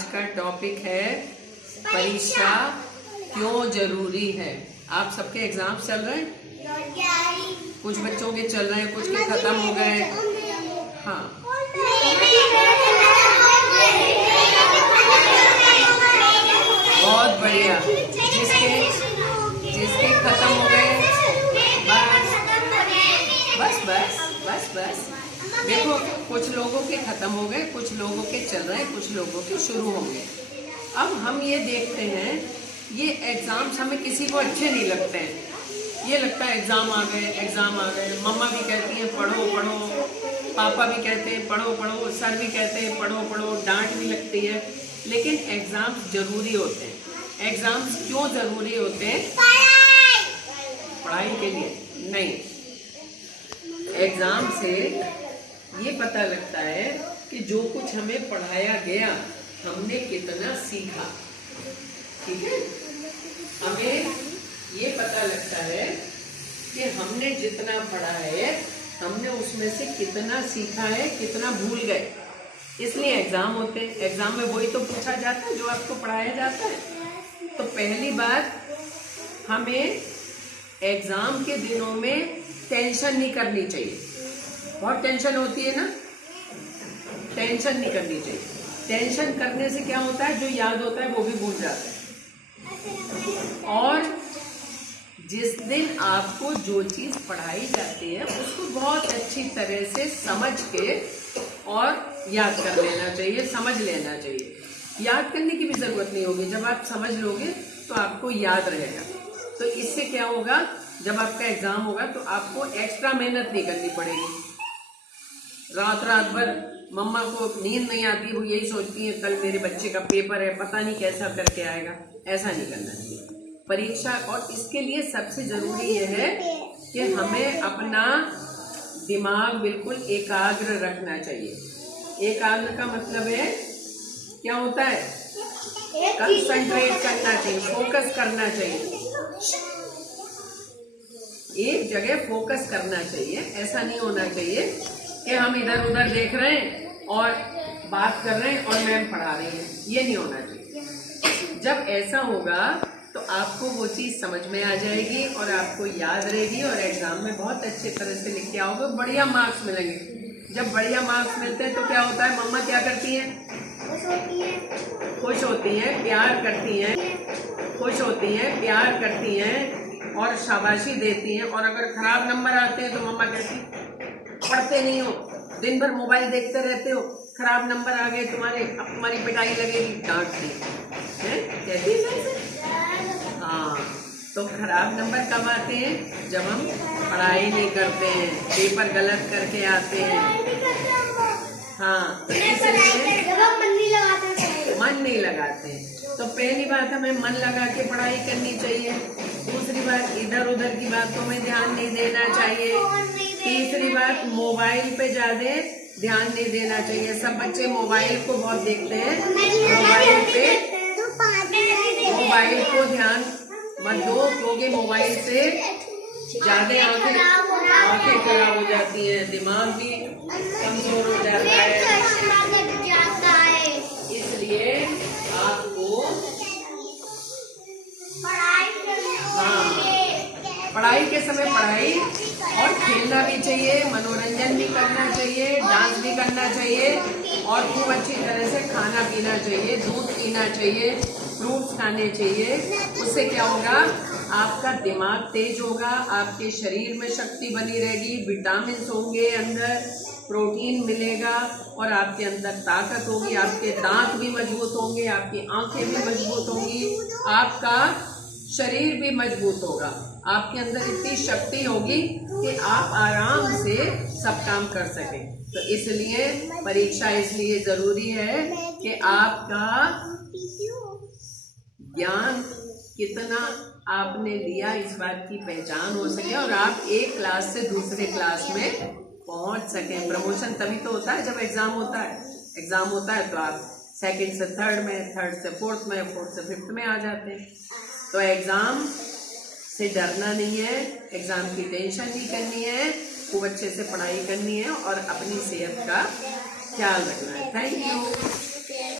आज का टॉपिक है परीक्षा क्यों जरूरी है। आप सबके एग्जाम चल रहे हैं, कुछ बच्चों के चल रहे हैं, कुछ के खत्म हो गए। हाँ, बहुत बढ़िया। जिसके खत्म हो गए, बस देखो, कुछ लोगों के खत्म हो गए, कुछ लोगों के चल रहे हैं, कुछ लोगों के शुरू होंगे। अब हम ये देखते हैं, ये एग्जाम्स हमें किसी को अच्छे नहीं लगते हैं। ये लगता है एग्जाम आ गए। मम्मा भी कहती हैं पढ़ो पढ़ो, पापा भी कहते हैं पढ़ो पढ़ो, सर भी कहते हैं पढ़ो पढ़ो, डांट भी लगती है। लेकिन एग्जाम्स जरूरी होते हैं। एग्जाम्स क्यों जरूरी होते हैं? पढ़ाई के लिए नहीं। एग्जाम से ये पता लगता है कि जो कुछ हमें पढ़ाया गया हमने कितना सीखा। ठीक है, हमें ये पता लगता है कि हमने जितना पढ़ा है हमने उसमें से कितना सीखा है, कितना भूल गए। इसलिए एग्जाम होते हैं। एग्जाम में वही तो पूछा जाता है जो आपको पढ़ाया जाता है। तो पहली बात, हमें एग्जाम के दिनों में टेंशन नहीं करनी चाहिए। बहुत टेंशन होती है ना, टेंशन नहीं करनी चाहिए। टेंशन करने से क्या होता है, जो याद होता है वो भी भूल जाता है। और जिस दिन आपको जो चीज पढ़ाई जाती है उसको बहुत अच्छी तरह से समझ के और याद कर लेना चाहिए, समझ लेना चाहिए। याद करने की भी जरूरत नहीं होगी। जब आप समझ लोगे तो आपको याद रहेगा। तो इससे क्या होगा, जब आपका एग्जाम होगा तो आपको एक्स्ट्रा मेहनत नहीं करनी पड़ेगी। रात भर मम्मा को नींद नहीं आती, वो यही सोचती है कल मेरे बच्चे का पेपर है, पता नहीं कैसा करके आएगा। ऐसा नहीं करना चाहिए परीक्षा। और इसके लिए सबसे जरूरी यह है कि हमें अपना दिमाग बिल्कुल एकाग्र रखना चाहिए। एकाग्र का मतलब है क्या होता है, कंसंट्रेट करना चाहिए, फोकस करना चाहिए। एक जगह फोकस करना चाहिए। ऐसा नहीं होना चाहिए कि हम इधर उधर देख रहे हैं और बात कर रहे हैं और मैम पढ़ा रही है। ये नहीं होना चाहिए। जब ऐसा होगा तो आपको वो चीज समझ में आ जाएगी और आपको याद रहेगी और एग्जाम में बहुत अच्छे तरह से लिख के आओगे, बढ़िया मार्क्स मिलेंगे। जब बढ़िया मार्क्स मिलते हैं तो क्या होता है, मम्मा क्या करती है, खुश होती है, प्यार करती हैं, खुश होती हैं, प्यार करती हैं और शाबाशी देती हैं। और अगर खराब नंबर आते हैं तो मम्मा कहती पढ़ते नहीं हो, दिन भर मोबाइल देखते रहते हो, खराब नंबर आ गए तुम्हारे, अब तुम्हारी पिटाई लगेगी, डांटती है, कहती है। हाँ, तो खराब नंबर कब आते हैं, जब हम पढ़ाई नहीं करते हैं, पेपर गलत करके आते हैं। हाँ, तो इसलिए मन नहीं लगाते। तो पहली बात, हमें मन लगा के पढ़ाई करनी चाहिए। दूसरी बात, इधर उधर की बातों में ध्यान नहीं देना चाहिए। तीसरी बात, मोबाइल पे ज्यादा ध्यान नहीं देना चाहिए। सब बच्चे मोबाइल को बहुत देखते हैं। मोबाइल को ध्यान मत दो, क्योंकि मोबाइल से ज्यादा आंखें खराब हो जाती हैं, दिमाग भी कमजोर हो जाता है। इसलिए आपको पढ़ाई के समय पढ़ाई और खेलना भी चाहिए, मनोरंजन भी करना चाहिए, डांस भी करना चाहिए और खूब अच्छी तरह से खाना पीना चाहिए, दूध पीना चाहिए, फ्रूट्स खाने चाहिए। उससे क्या होगा, आपका दिमाग तेज होगा, आपके शरीर में शक्ति बनी रहेगी, विटामिन होंगे अंदर, प्रोटीन मिलेगा और आपके अंदर ताकत होगी। आपके दांत भी मजबूत होंगे, आपकी आंखें भी मजबूत होंगी, आपका शरीर भी मजबूत होगा। आपके अंदर इतनी शक्ति होगी कि आप आराम से सब काम कर सकें। तो इसलिए परीक्षा इसलिए जरूरी है कि आपका ज्ञान कितना आपने लिया इस बात की पहचान हो सके और आप एक क्लास से दूसरे क्लास में पहुंच सकें। प्रमोशन तभी तो होता है जब एग्जाम होता है। एग्जाम होता है तो आप सेकंड से थर्ड में, थर्ड से फोर्थ में, फोर्थ से फिफ्थ में आ जाते हैं। तो एग्जाम से डरना नहीं है, एग्जाम की टेंशन नहीं करनी है, खूब अच्छे से पढ़ाई करनी है और अपनी सेहत का ख्याल रखना है। Thank you.